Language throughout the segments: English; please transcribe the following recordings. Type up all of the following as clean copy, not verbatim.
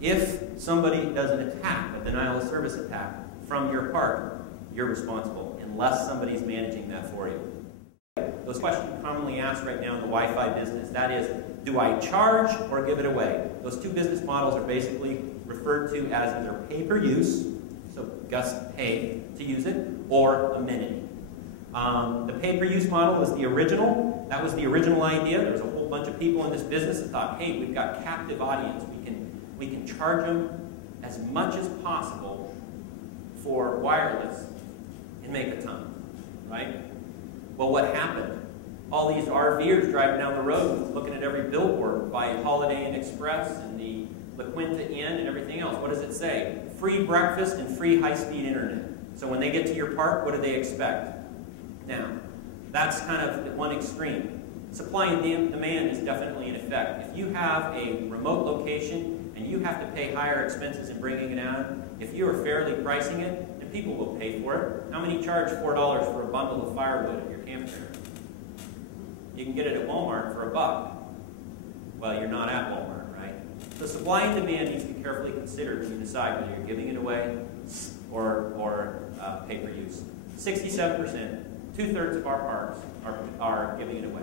If somebody does an attack, a denial of service attack, from your park, you're responsible, unless somebody's managing that for you. Those questions commonly asked right now in the Wi-Fi business, that is, do I charge or give it away? Those two business models are basically referred to as either pay-per-use, so guests pay to use it, or amenity. The pay-per-use model was the original. That was the original idea. There was a whole bunch of people in this business that thought, hey, we've got captive audience. We can charge them as much as possible for wireless and make a ton, right? Well, what happened? All these RVers driving down the road, looking at every billboard by Holiday Inn Express and the La Quinta Inn and everything else. What does it say? Free breakfast and free high-speed internet. So when they get to your park, what do they expect? Now, that's kind of the one extreme. Supply and demand is definitely in effect. If you have a remote location and you have to pay higher expenses in bringing it out, if you are fairly pricing it, then people will pay for it. How many charge $4 for a bundle of firewood at your campfire? You can get it at Walmart for $1. Well, you're not at Walmart, right? So supply and demand needs to be carefully considered when you decide whether you're giving it away or pay-per-use. 67%, 2/3 of our parks are giving it away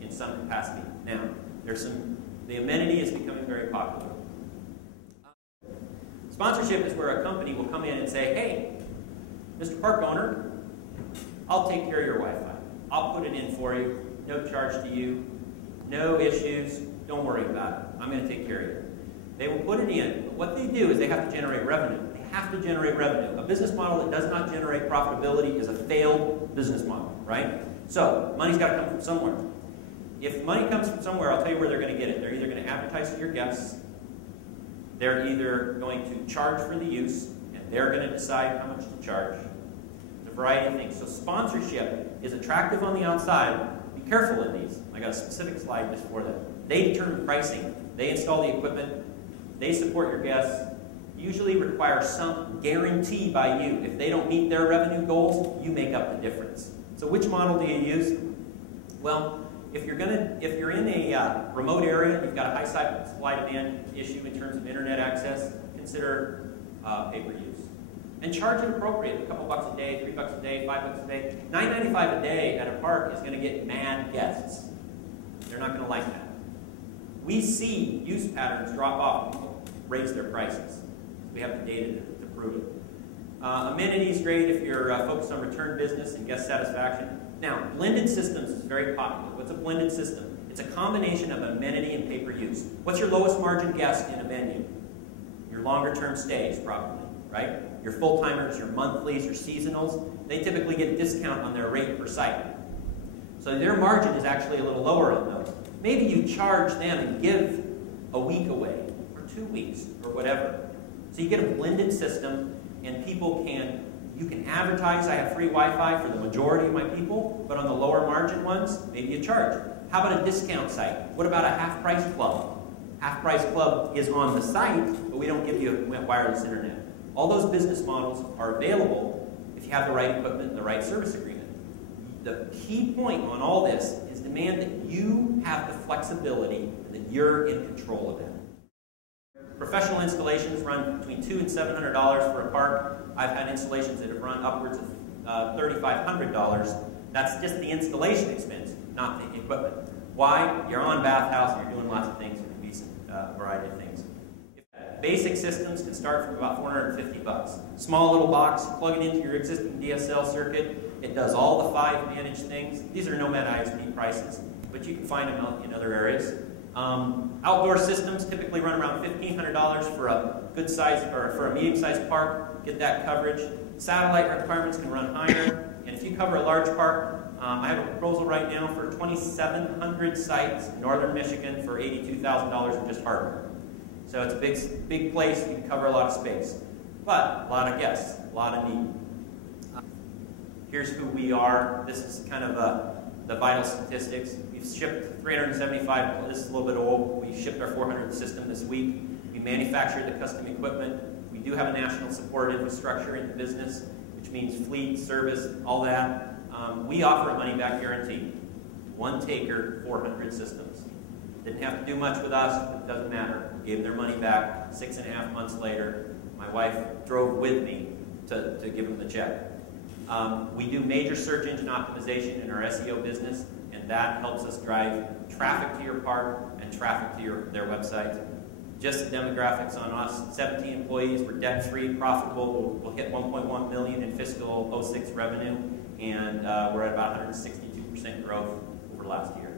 in some capacity. Now, the amenity is becoming very popular. Sponsorship is where a company will come in and say, hey, Mr. Park owner, I'll take care of your Wi-Fi. I'll put it in for you, no charge to you, no issues, don't worry about it. I'm going to take care of you. They will put it in, but what they do is they have to generate revenue. They have to generate revenue. A business model that does not generate profitability is a failed business model, right? So, money's got to come from somewhere. If money comes from somewhere, I'll tell you where they're going to get it. They're either going to advertise to your guests, they're either going to charge for the use, and they're going to decide how much to charge. There's a variety of things. So sponsorship is attractive on the outside. Be careful in these. I got a specific slide just for that. They determine pricing. They install the equipment. They support your guests. Usually require some guarantee by you. If they don't meet their revenue goals, you make up the difference. So which model do you use? Well, if you're in a remote area, you've got a high supply-demand issue in terms of internet access, consider pay-per-use. And charge it appropriately, a couple bucks a day, $3 a day, $5 a day. $9.95 a day at a park is going to get mad guests. They're not going to like that. We see use patterns drop off. People raise their prices. We have the data to prove it. Amenities, great if you're focused on return business and guest satisfaction. Now, blended systems is very popular. What's a blended system? It's a combination of amenity and pay-per-use. What's your lowest margin guest in a venue? Your longer-term stays, probably, right? Your full-timers, your monthlies, your seasonals, they typically get a discount on their rate per site. So their margin is actually a little lower on those. Maybe you charge them and give a week away, or 2 weeks, or whatever. So you get a blended system, and you can advertise, I have free Wi-Fi for the majority of my people, but on the lower margin ones, maybe you charge. How about a discount site? What about a half-price club? Half-price club is on the site, but we don't give you wireless internet. All those business models are available if you have the right equipment and the right service agreement. The key point on all this is demand that you have the flexibility and that you're in control of it. Professional installations run between $200 and $700 for a park. I've had installations that have run upwards of $3,500. That's just the installation expense, not the equipment. Why? You're on bathhouse and you're doing lots of things. There can be some variety of things. Basic systems can start from about $450. Small little box, plug it into your existing DSL circuit. It does all the 5 managed things. These are Nomad ISP prices, but you can find them in other areas. Outdoor systems typically run around $1,500 for a good size or for a medium-sized park. Get that coverage. Satellite requirements can run higher, and if you cover a large park, I have a proposal right now for 2,700 sites in northern Michigan for $82,000 in just hardware. So it's a big place. You can cover a lot of space, but a lot of guests, a lot of need. Here's who we are. This is kind of the vital statistics. We've shipped 375, this is a little bit old. We shipped our 400th system this week. We manufactured the custom equipment. We do have a national support infrastructure in the business, which means fleet, service, all that. We offer a money-back guarantee. One taker, 400 systems. Didn't have to do much with us, but it doesn't matter. Gave them their money back 6.5 months later. My wife drove with me to give them the check. We do major search engine optimization in our SEO business, and that helps us drive traffic to your park and traffic to their website. Just the demographics on us: 17 employees, we're debt-free, profitable. We'll hit 1.1 million in fiscal 06 revenue, and we're at about 162% growth over last year.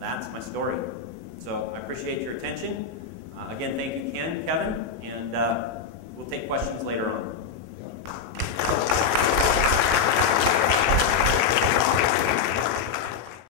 That's my story. So I appreciate your attention. Again, thank you, Ken, Kevin, and we'll take questions later on.